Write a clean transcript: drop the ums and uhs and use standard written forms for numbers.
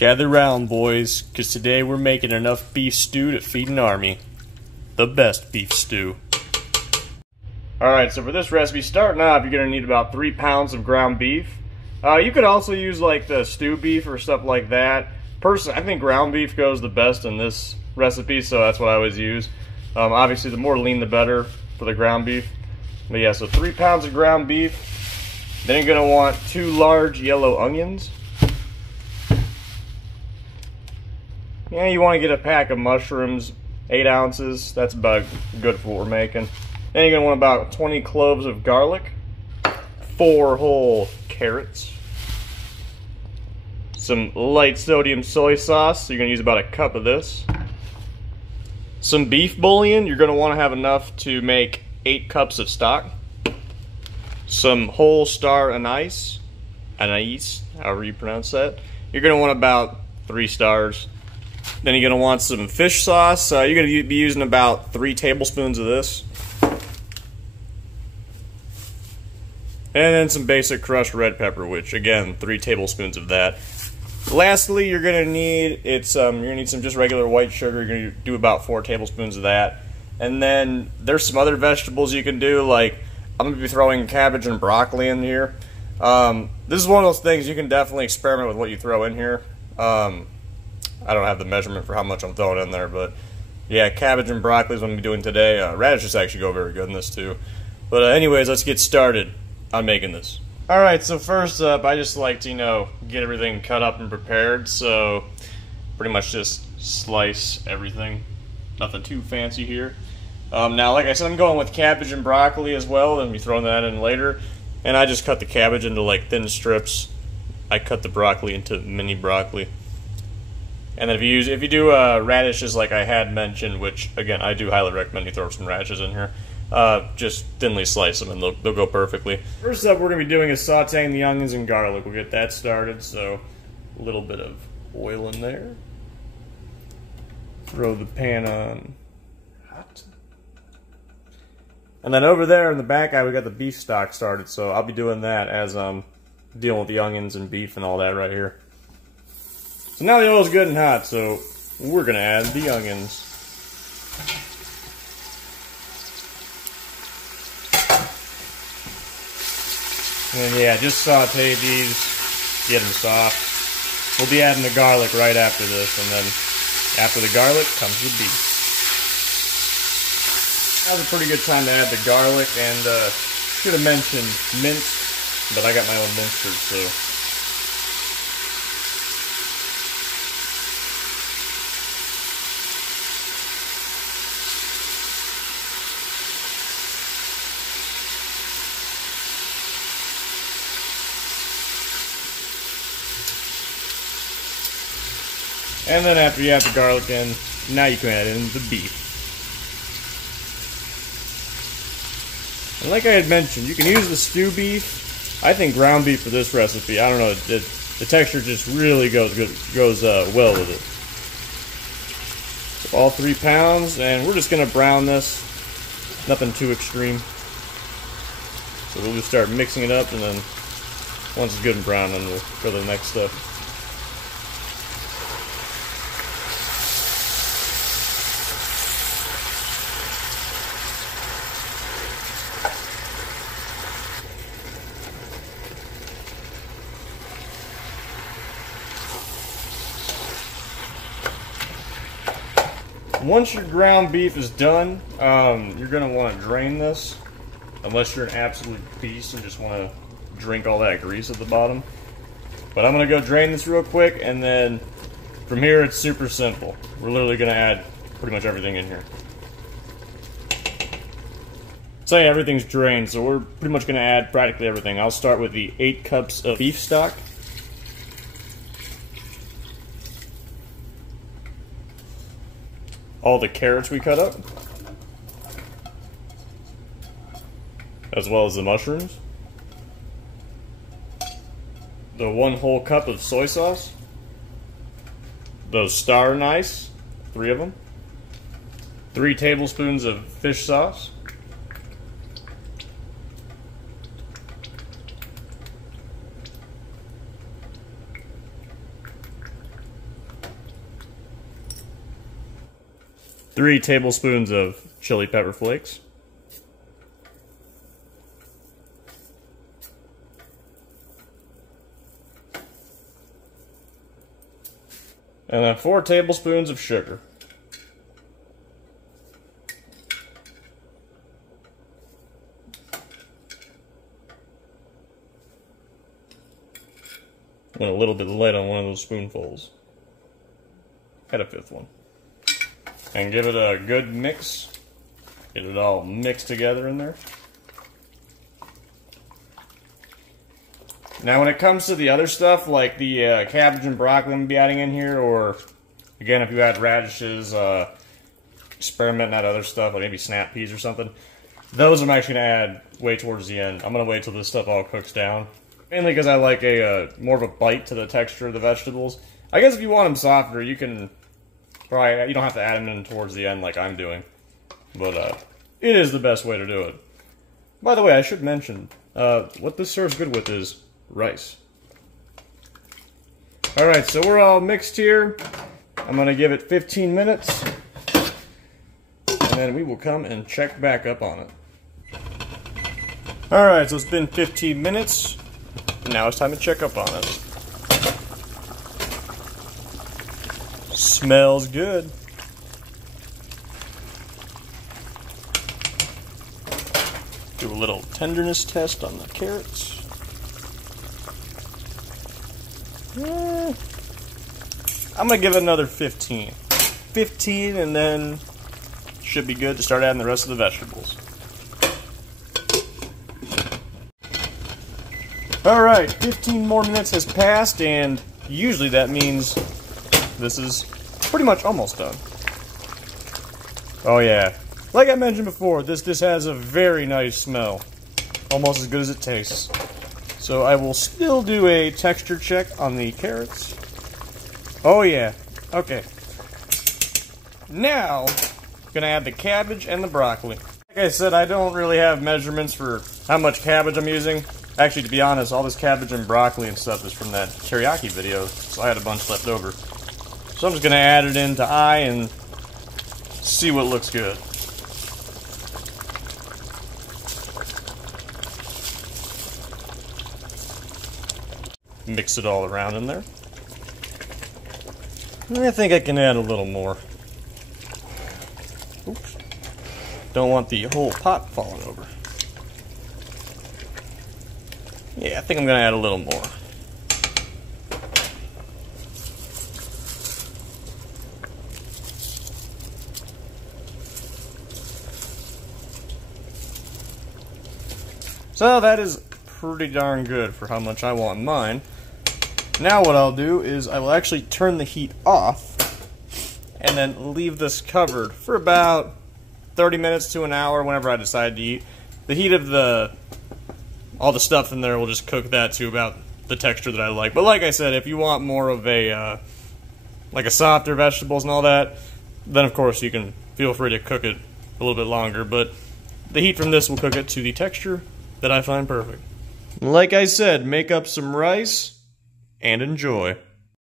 Gather round, boys, because today we're making enough beef stew to feed an army. The best beef stew. Alright, so for this recipe, starting off, you're going to need about 3 pounds of ground beef. You could also use like the stew beef or stuff like that. Personally, I think ground beef goes the best in this recipe, so that's what I always use. Obviously, the more lean the better for the ground beef. But yeah, so 3 pounds of ground beef. Then you're going to want 2 large yellow onions. Yeah, you want to get a pack of mushrooms, 8 ounces. That's about good for what we're making. Then you're going to want about 20 cloves of garlic, 4 whole carrots, some light sodium soy sauce, so you're going to use about a cup of this, some beef bouillon. You're going to want to have enough to make 8 cups of stock, some whole star anise, however you pronounce that. You're going to want about 3 stars. Then you're going to want some fish sauce. You're going to be using about 3 tablespoons of this. And then some basic crushed red pepper, which again, 3 tablespoons of that. Lastly, you're going to need some just regular white sugar. You're going to do about 4 tablespoons of that. And then there's some other vegetables you can do, like I'm going to be throwing cabbage and broccoli in here. This is one of those things you can definitely experiment with what you throw in here. I don't have the measurement for how much I'm throwing in there, but yeah, cabbage and broccoli is what I'm going to be doing today. Radishes actually go very good in this too. But anyways, let's get started on making this. Alright, so first up, I just like to, get everything cut up and prepared, so pretty much just slice everything. Nothing too fancy here. Now, like I said, I'm going with cabbage and broccoli as well, and be throwing that in later. And I just cut the cabbage into like thin strips. I cut the broccoli into mini broccoli. And then if you do radishes like I had mentioned, which again I do highly recommend you throw some radishes in here, just thinly slice them and they'll go perfectly. First up, we're going to be doing is sauteing the onions and garlic. We'll get that started. So a little bit of oil in there. Throw the pan on hot. And then over there in the back, we got the beef stock started. So I'll be doing that as I'm dealing with the onions and beef and all that right here. So now the oil's good and hot, so we're going to add the onions. And yeah, just saute these, get them soft. We'll be adding the garlic right after this, and then after the garlic comes the beef. Now's a pretty good time to add the garlic, and should have mentioned minced, but I got my own mincer, so. And then after you add the garlic in, now you can add in the beef. And like I had mentioned, you can use the stew beef. I think ground beef for this recipe, I don't know, the texture just really goes well with it. So all 3 pounds, and we're just going to brown this. Nothing too extreme. So we'll just start mixing it up, and then once it's good and brown, then we'll go to the next step. Once your ground beef is done, you're going to want to drain this, unless you're an absolute beast and just want to drink all that grease at the bottom. But I'm going to go drain this real quick, and then from here it's super simple. We're literally going to add pretty much everything in here. So yeah, everything's drained, so we're pretty much going to add practically everything. I'll start with the 8 cups of beef stock. All the carrots we cut up, as well as the mushrooms, the 1 whole cup of soy sauce, those star anise, 3 of them, 3 tablespoons of fish sauce, 3 tablespoons of chili pepper flakes. And then 4 tablespoons of sugar. Went a little bit light on one of those spoonfuls. Had a 5th one. And give it a good mix. Get it all mixed together in there. Now when it comes to the other stuff, like the cabbage and broccoli I'm going to be adding in here, or again if you add radishes, experiment that other stuff, like maybe snap peas or something, those I'm actually going to add way towards the end. I'm going to wait till this stuff all cooks down. Mainly because I like a more of a bite to the texture of the vegetables. I guess if you want them softer, you can probably, you don't have to add them in towards the end like I'm doing. But it is the best way to do it. By the way, I should mention, what this serves good with is rice. Alright, so we're all mixed here. I'm going to give it 15 minutes. And then we will come and check back up on it. Alright, so it's been 15 minutes. Now it's time to check up on it. Smells good. Do a little tenderness test on the carrots. I'm gonna give it another 15. 15 and then should be good to start adding the rest of the vegetables. Alright, 15 more minutes has passed, and usually that means this is pretty much almost done. Oh yeah, like I mentioned before, this has a very nice smell. Almost as good as it tastes. So I will still do a texture check on the carrots. Oh yeah, okay. Now, I'm gonna add the cabbage and the broccoli. Like I said, I don't really have measurements for how much cabbage I'm using. Actually, to be honest, all this cabbage and broccoli and stuff is from that teriyaki video, so I had a bunch left over. So I'm just going to add it into eye and see what looks good. Mix it all around in there. I think I can add a little more. Oops. Don't want the whole pot falling over. Yeah, I think I'm going to add a little more. So that is pretty darn good for how much I want mine. Now what I'll do is I will actually turn the heat off and then leave this covered for about 30 minutes to an hour whenever I decide to eat. The heat of all the stuff in there will just cook that to about the texture that I like. But like I said, if you want more of a like a softer vegetables and all that, then of course you can feel free to cook it a little bit longer. But the heat from this will cook it to the texture that I find perfect. Like I said, make up some rice and enjoy.